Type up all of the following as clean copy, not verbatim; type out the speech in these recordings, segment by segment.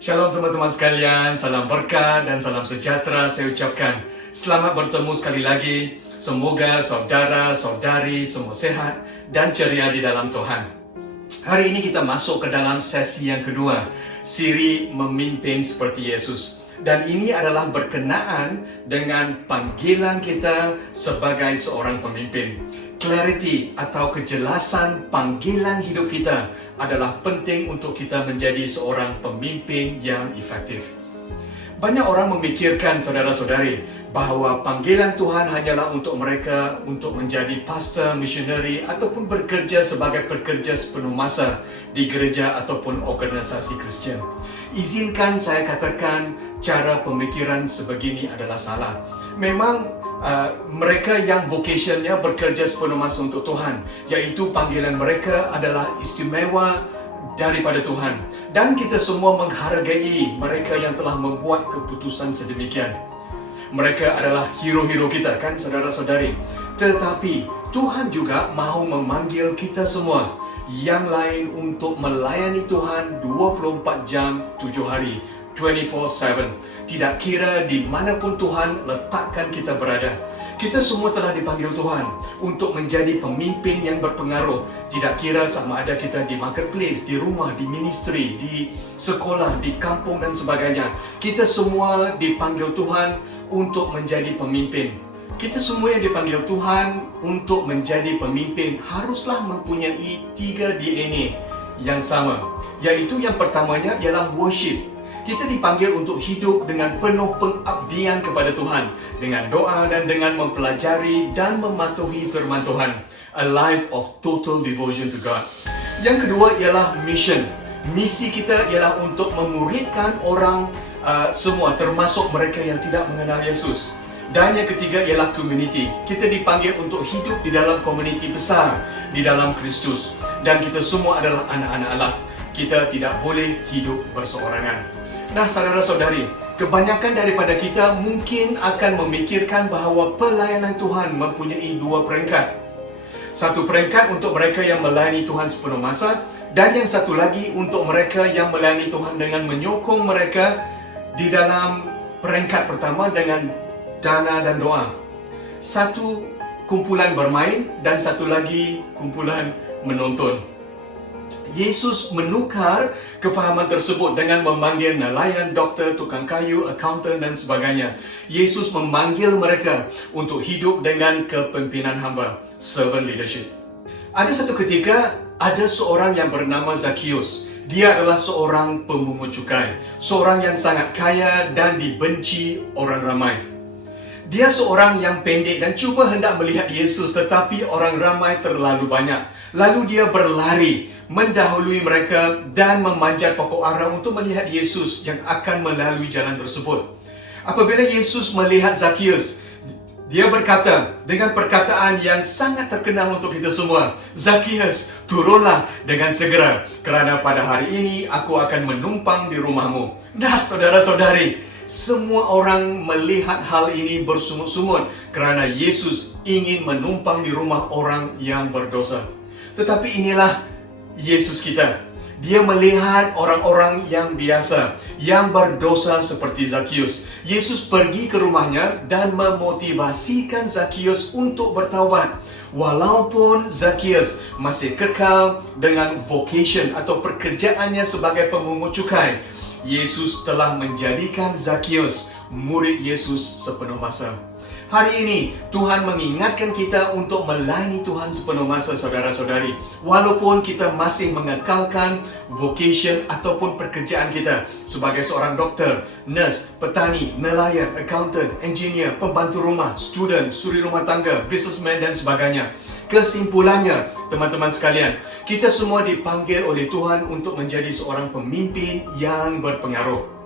Shalom teman-teman sekalian, salam berkat dan salam sejahtera saya ucapkan. Selamat bertemu sekali lagi. Semoga saudara-saudari semua sehat dan ceria di dalam Tuhan. Hari ini kita masuk ke dalam sesi yang kedua, siri Memimpin Seperti Yesus. Dan ini adalah berkenaan dengan panggilan kita sebagai seorang pemimpin. Clarity atau kejelasan panggilan hidup kita adalah penting untuk kita menjadi seorang pemimpin yang efektif. Banyak orang memikirkan, saudara-saudari, bahawa panggilan Tuhan hanyalah untuk mereka untuk menjadi pastor, missionary ataupun bekerja sebagai pekerja sepenuh masa di gereja ataupun organisasi Kristian. Izinkan saya katakan cara pemikiran sebegini adalah salah. Memang mereka yang vocationnya bekerja sepenuh masa untuk Tuhan, iaitu panggilan mereka adalah istimewa daripada Tuhan. Dan kita semua menghargai mereka yang telah membuat keputusan sedemikian. Mereka adalah hero-hero kita, kan saudara-saudari. Tetapi Tuhan juga mahu memanggil kita semua yang lain untuk melayani Tuhan 24 jam 7 hari, 24/7. Tidak kira di manapun Tuhan letakkan kita berada. Kita semua telah dipanggil Tuhan untuk menjadi pemimpin yang berpengaruh. Tidak kira sama ada kita di marketplace, di rumah, di ministry, di sekolah, di kampung dan sebagainya. Kita semua dipanggil Tuhan untuk menjadi pemimpin. Kita semua yang dipanggil Tuhan untuk menjadi pemimpin haruslah mempunyai 3 DNA yang sama. Iaitu yang pertamanya ialah worship. Kita dipanggil untuk hidup dengan penuh pengabdian kepada Tuhan, dengan doa dan dengan mempelajari dan mematuhi firman Tuhan. A life of total devotion to God. Yang kedua ialah mission. Misi kita ialah untuk memuridkan orang semua, termasuk mereka yang tidak mengenal Yesus. Dan yang ketiga ialah community. Kita dipanggil untuk hidup di dalam komuniti besar, di dalam Kristus. Dan kita semua adalah anak-anak Allah. Kita tidak boleh hidup berseorangan. Nah, saudara-saudari, kebanyakan daripada kita mungkin akan memikirkan bahawa pelayanan Tuhan mempunyai 2 peringkat. Satu peringkat untuk mereka yang melayani Tuhan sepenuh masa, dan yang satu lagi untuk mereka yang melayani Tuhan dengan menyokong mereka di dalam peringkat pertama dengan dana dan doa. Satu kumpulan bermain dan satu lagi kumpulan menonton. Yesus menukar kefahaman tersebut dengan memanggil nelayan, doktor, tukang kayu, accountant dan sebagainya. Yesus memanggil mereka untuk hidup dengan kepimpinan hamba, servant leadership. Ada satu ketika, ada seorang yang bernama Zacchaeus. Dia adalah seorang pemungut cukai, seorang yang sangat kaya dan dibenci orang ramai. Dia seorang yang pendek dan cuba hendak melihat Yesus, tetapi orang ramai terlalu banyak. Lalu dia berlari, mendahului mereka dan memanjat pokok ara untuk melihat Yesus yang akan melalui jalan tersebut. Apabila Yesus melihat Zacchaeus, dia berkata dengan perkataan yang sangat terkenal untuk kita semua, "Zacchaeus, turunlah dengan segera, kerana pada hari ini aku akan menumpang di rumahmu." Nah, saudara-saudari, semua orang melihat hal ini bersungut-sungut kerana Yesus ingin menumpang di rumah orang yang berdosa. Tetapi inilah Yesus kita. Dia melihat orang-orang yang biasa, yang berdosa seperti Zacchaeus. Yesus pergi ke rumahnya dan memotivasikan Zacchaeus untuk bertaubat. Walaupun Zacchaeus masih kekal dengan vocation atau pekerjaannya sebagai pemungut cukai, Yesus telah menjadikan Zacchaeus murid Yesus sepenuh masa. Hari ini, Tuhan mengingatkan kita untuk melayani Tuhan sepenuh masa, saudara-saudari. Walaupun kita masih mengekalkan vocation ataupun pekerjaan kita sebagai seorang doktor, nurse, petani, nelayan, accountant, engineer, pembantu rumah, student, suri rumah tangga, businessman dan sebagainya. Kesimpulannya, teman-teman sekalian, kita semua dipanggil oleh Tuhan untuk menjadi seorang pemimpin yang berpengaruh.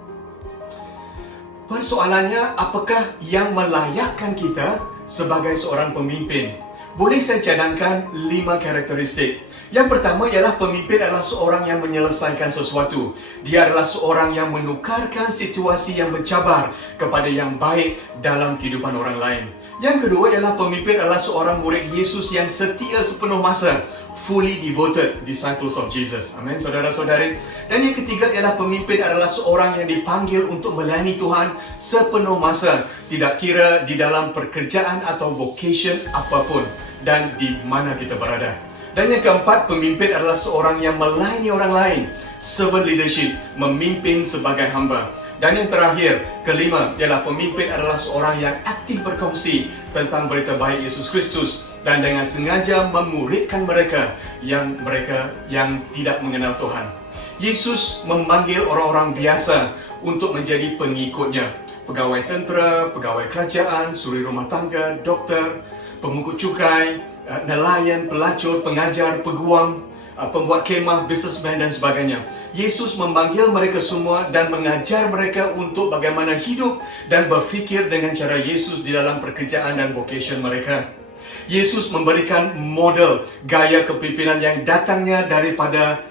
Persoalannya, apakah yang melayakkan kita sebagai seorang pemimpin? Boleh saya cadangkan 5 karakteristik. Yang pertama ialah pemimpin adalah seorang yang menyelesaikan sesuatu. Dia adalah seorang yang menukarkan situasi yang mencabar kepada yang baik dalam kehidupan orang lain. Yang kedua ialah pemimpin adalah seorang murid Yesus yang setia sepenuh masa, fully devoted disciples of Jesus. Amin, saudara-saudari. Dan yang ketiga ialah pemimpin adalah seorang yang dipanggil untuk melayani Tuhan sepenuh masa, tidak kira di dalam pekerjaan atau vocation apapun dan di mana kita berada. Dan yang keempat, pemimpin adalah seorang yang melayani orang lain, servant leadership, memimpin sebagai hamba. Dan yang terakhir, kelima, ialah pemimpin adalah seorang yang aktif berkongsi tentang berita baik Yesus Kristus dan dengan sengaja memuridkan mereka yang tidak mengenal Tuhan. Yesus memanggil orang-orang biasa untuk menjadi pengikutnya. Pegawai tentera, pegawai kerajaan, suri rumah tangga, dokter, pemungut cukai, nelayan, pelacur, pengajar, peguam, pembuat kemah, businessman dan sebagainya. Yesus memanggil mereka semua dan mengajar mereka untuk bagaimana hidup dan berfikir dengan cara Yesus di dalam pekerjaan dan vocation mereka. Yesus memberikan model gaya kepimpinan yang datangnya daripada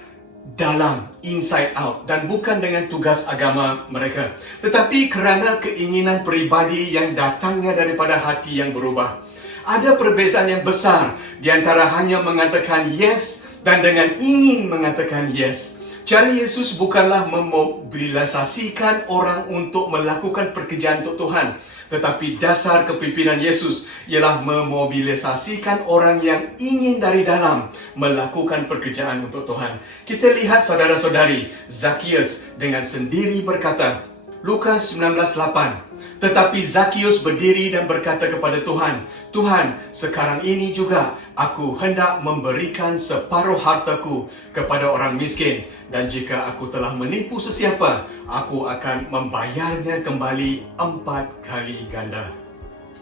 dalam, inside out, dan bukan dengan tugas agama mereka, tetapi kerana keinginan peribadi yang datangnya daripada hati yang berubah. Ada perbezaan yang besar di antara hanya mengatakan yes dan dengan ingin mengatakan yes. Cara Yesus bukanlah memobilisasikan orang untuk melakukan pekerjaan untuk Tuhan, tetapi dasar kepimpinan Yesus ialah memobilisasikan orang yang ingin dari dalam melakukan pekerjaan untuk Tuhan. Kita lihat saudara-saudari, Zakius dengan sendiri berkata, Lukas 19:8, tetapi Zakius berdiri dan berkata kepada Tuhan, Tuhan, sekarang ini juga aku hendak memberikan separuh hartaku kepada orang miskin, dan jika aku telah menipu sesiapa, aku akan membayarnya kembali 4 kali ganda.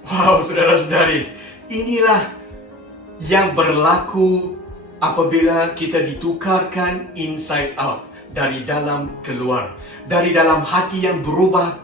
Wow, saudara-saudari, inilah yang berlaku apabila kita ditukarkan inside out, dari dalam keluar, dari dalam hati yang berubah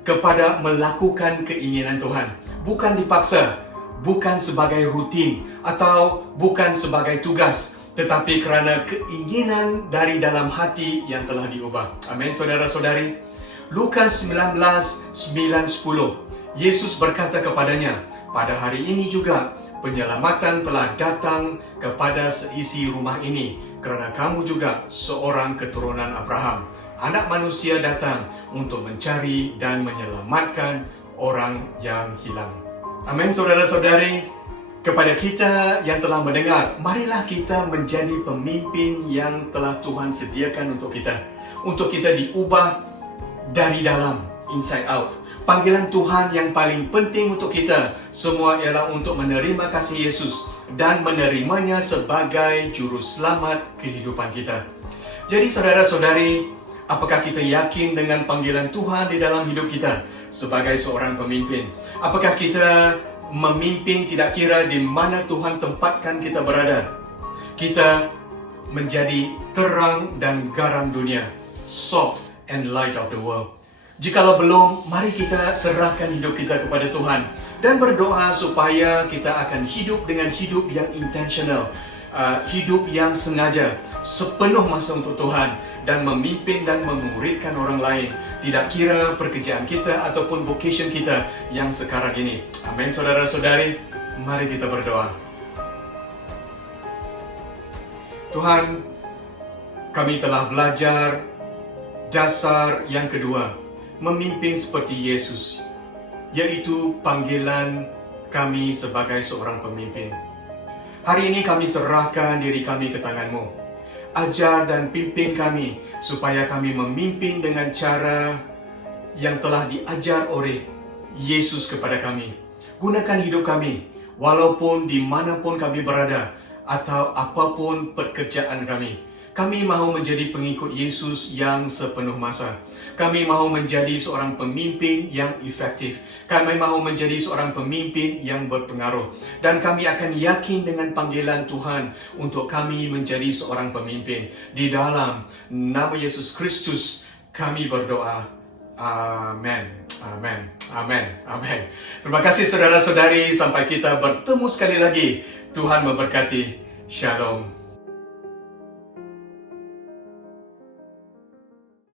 kepada melakukan keinginan Tuhan. Bukan dipaksa, bukan sebagai rutin atau bukan sebagai tugas, tetapi kerana keinginan dari dalam hati yang telah diubah. Amin, saudara-saudari. Lukas 19:9-10, Yesus berkata kepadanya, pada hari ini juga penyelamatan telah datang kepada seisi rumah ini, kerana kamu juga seorang keturunan Abraham. Anak manusia datang untuk mencari dan menyelamatkan orang yang hilang. Amin, saudara-saudari. Kepada kita yang telah mendengar, marilah kita menjadi pemimpin yang telah Tuhan sediakan untuk kita. Untuk kita diubah dari dalam, inside out. Panggilan Tuhan yang paling penting untuk kita semua ialah untuk menerima kasih Yesus dan menerimanya sebagai juru selamat kehidupan kita. Jadi saudara-saudari, apakah kita yakin dengan panggilan Tuhan di dalam hidup kita sebagai seorang pemimpin? Apakah kita memimpin tidak kira di mana Tuhan tempatkan kita berada? Kita menjadi terang dan garam dunia, salt and light of the world. Jikalau belum, mari kita serahkan hidup kita kepada Tuhan dan berdoa supaya kita akan hidup dengan hidup yang intentional, hidup yang sengaja, sepenuh masa untuk Tuhan dan memimpin dan memuridkan orang lain, tidak kira pekerjaan kita ataupun vocation kita yang sekarang ini. Amin, saudara-saudari, mari kita berdoa. Tuhan, kami telah belajar dasar yang kedua, memimpin seperti Yesus, yaitu panggilan kami sebagai seorang pemimpin. Hari ini kami serahkan diri kami ke tangan-Mu. Ajar dan pimpin kami supaya kami memimpin dengan cara yang telah diajar oleh Yesus kepada kami. Gunakan hidup kami, walaupun dimanapun kami berada atau apapun pekerjaan kami. Kami mahu menjadi pengikut Yesus yang sepenuh masa. Kami mahu menjadi seorang pemimpin yang efektif. Kami mahu menjadi seorang pemimpin yang berpengaruh. Dan kami akan yakin dengan panggilan Tuhan untuk kami menjadi seorang pemimpin. Di dalam nama Yesus Kristus kami berdoa. Amin. Amin. Amin. Amin. Terima kasih saudara-saudari. Sampai kita bertemu sekali lagi. Tuhan memberkati. Shalom.